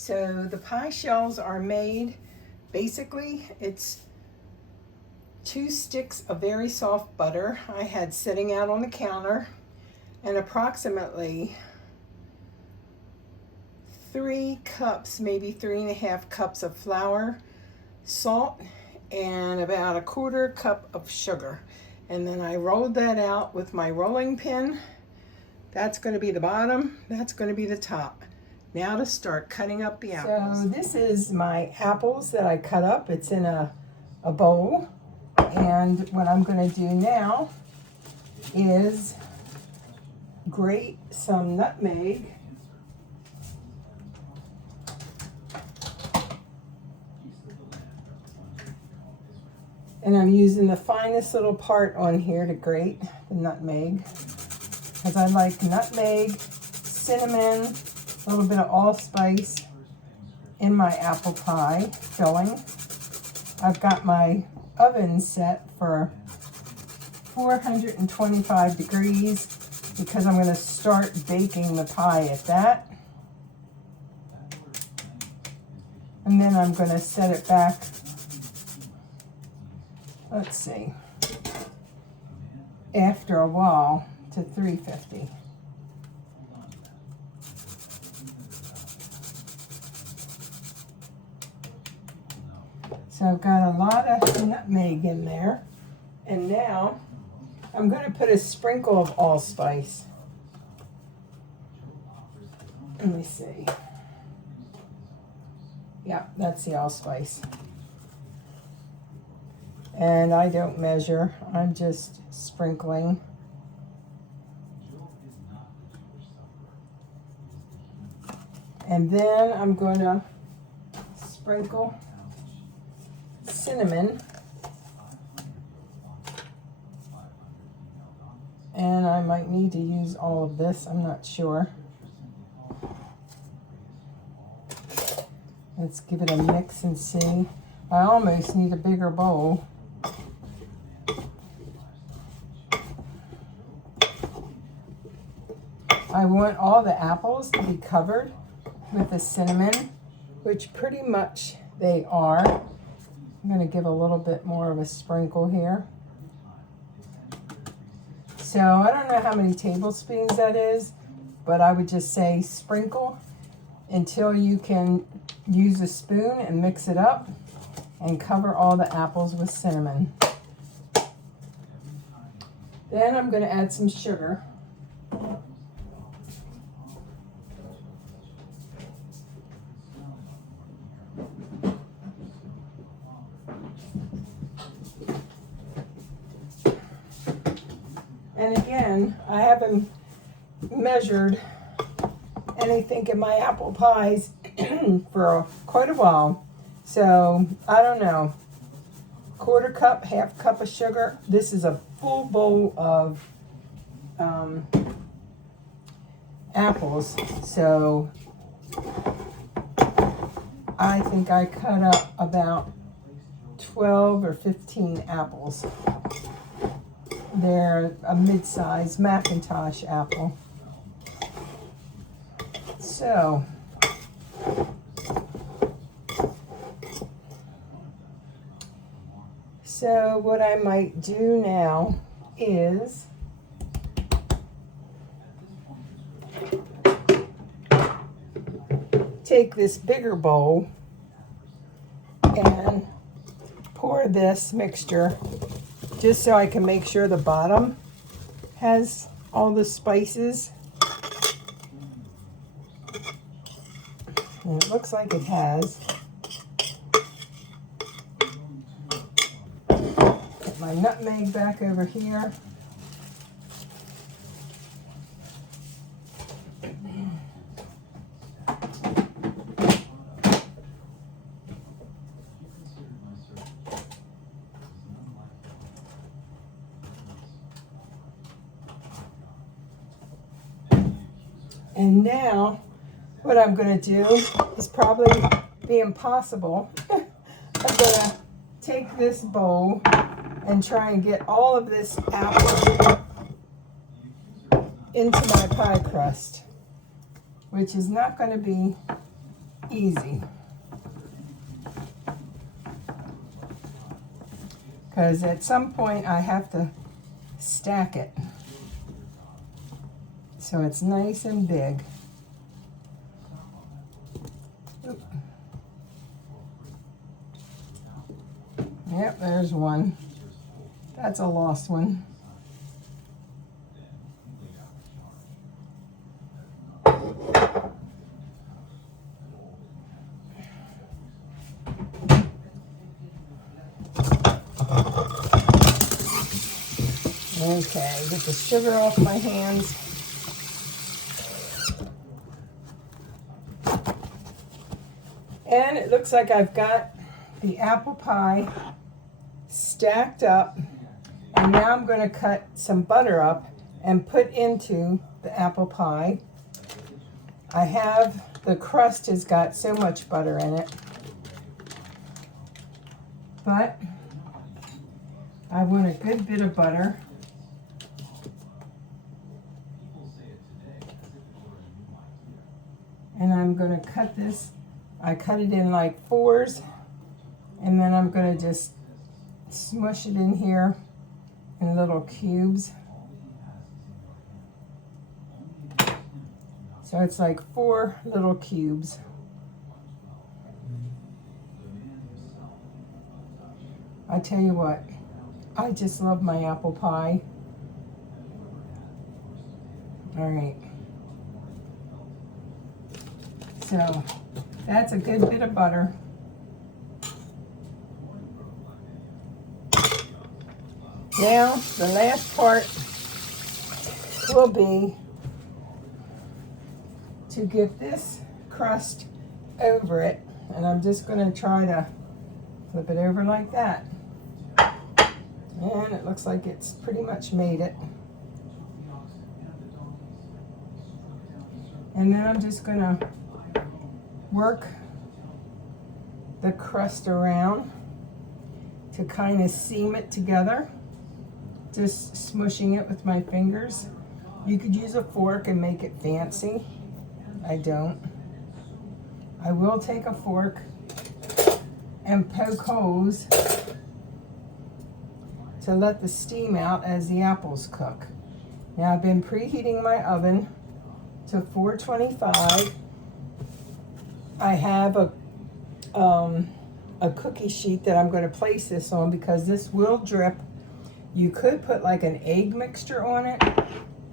So the pie shells are made, basically it's 2 sticks of very soft butter I had sitting out on the counter, and approximately 3 cups, maybe 3.5 cups of flour, salt, and about 1/4 cup of sugar. And then I rolled that out with my rolling pin. That's going to be the bottom, that's going to be the top. Now to start cutting up the apples. So this is my apples that I cut up. It's in a bowl. And what I'm going to do now is grate some nutmeg. And I'm using the finest little part on here to grate the nutmeg, because I like nutmeg, cinnamon, a little bit of allspice in my apple pie filling. I've got my oven set for 425 degrees because I'm going to start baking the pie at that. And then I'm going to set it back, let's see, after a while to 350. So I've got a lot of nutmeg in there. And now I'm going to put a sprinkle of allspice. Let me see. Yeah, that's the allspice. And I don't measure, I'm just sprinkling. And then I'm going to sprinkle cinnamon. And I might need to use all of this, I'm not sure. Let's give it a mix and see. I almost need a bigger bowl. I want all the apples to be covered with the cinnamon, which pretty much they are. I'm going to give a little bit more of a sprinkle here. So I don't know how many tablespoons that is, but I would just say sprinkle until you can use a spoon and mix it up and cover all the apples with cinnamon. Then I'm going to add some sugar. And again, I haven't measured anything in my apple pies for quite a while. So, I don't know, 1/4 cup, 1/2 cup of sugar. This is a full bowl of apples. So, I think I cut up about 12 or 15 apples. They're a mid-size Macintosh apple. So, what I might do now is take this bigger bowl and pour this mixture, just so I can make sure the bottom has all the spices. And it looks like it has. Put my nutmeg back over here. And now, what I'm going to do is probably be impossible. I'm going to take this bowl and try and get all of this apple into my pie crust, which is not going to be easy. Because at some point I have to stack it. So it's nice and big. Oop. Yep, there's one. That's a lost one. Okay, get the sugar off my hands. And it looks like I've got the apple pie stacked up. And now I'm going to cut some butter up and put into the apple pie. I have, the crust has got so much butter in it. But I want a good bit of butter. And I'm going to cut this. I cut it in like fours, and then I'm going to just smush it in here in little cubes. So it's like 4 little cubes. I tell you what, I just love my apple pie. All right. So that's a good bit of butter. Now, the last part will be to get this crust over it. And I'm just going to try to flip it over like that. And it looks like it's pretty much made it. And then I'm just going to work the crust around to kind of seam it together. Just smushing it with my fingers. You could use a fork and make it fancy. I don't. I will take a fork and poke holes to let the steam out as the apples cook. Now I've been preheating my oven to 425. I have a cookie sheet that I'm going to place this on because this will drip. You could put like an egg mixture on it.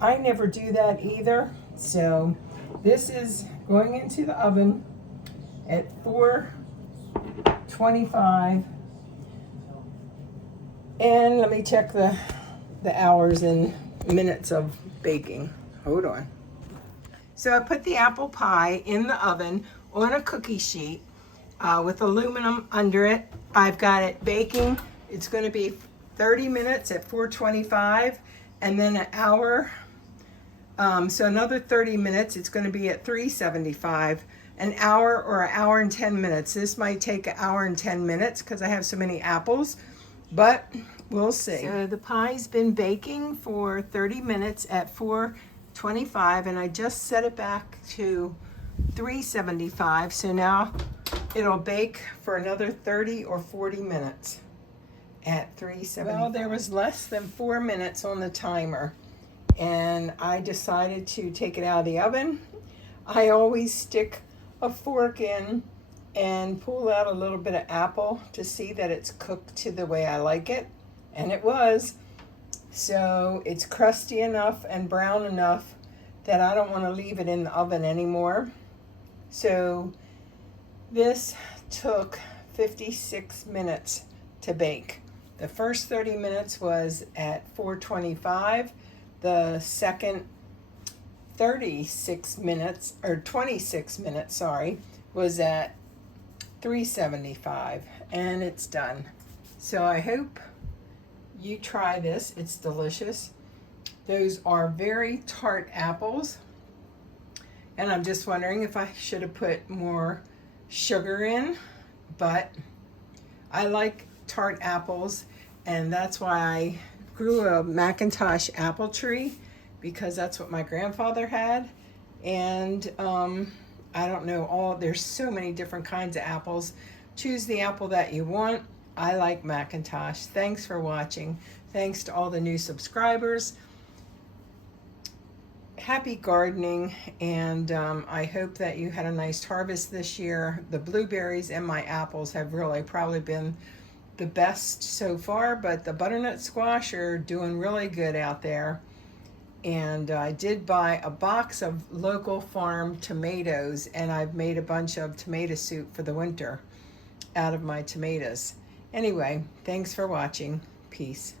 I never do that either. So this is going into the oven at 425. And let me check the hours and minutes of baking. Hold on. So I put the apple pie in the oven on a cookie sheet with aluminum under it. I've got it baking. It's going to be 30 minutes at 425 and then an hour. So another 30 minutes. It's going to be at 375. An hour or an hour and 10 minutes. This might take an hour and 10 minutes because I have so many apples, but we'll see. So the pie's been baking for 30 minutes at 425 and I just set it back to 375. So now it'll bake for another 30 or 40 minutes at 375. Well, there was less than 4 minutes on the timer and I decided to take it out of the oven. I always stick a fork in and pull out a little bit of apple to see that it's cooked to the way I like it, and it was. So it's crusty enough and brown enough that I don't want to leave it in the oven anymore. So this took 56 minutes to bake. The first 30 minutes was at 425. The second 26 minutes, sorry, was at 375, and it's done. So I hope you try this. It's delicious. Those are very tart apples, and I'm just wondering if I should have put more sugar in, but I like tart apples, and that's why I grew a McIntosh apple tree, because that's what my grandfather had, and I don't know there's so many different kinds of apples. Choose the apple that you want. I like McIntosh. Thanks for watching. Thanks to all the new subscribers. Happy gardening, and I hope that you had a nice harvest this year. The blueberries and my apples have really probably been the best so far, but the butternut squash are doing really good out there. And I did buy a box of local farm tomatoes, and I've made a bunch of tomato soup for the winter out of my tomatoes. Anyway, thanks for watching. Peace.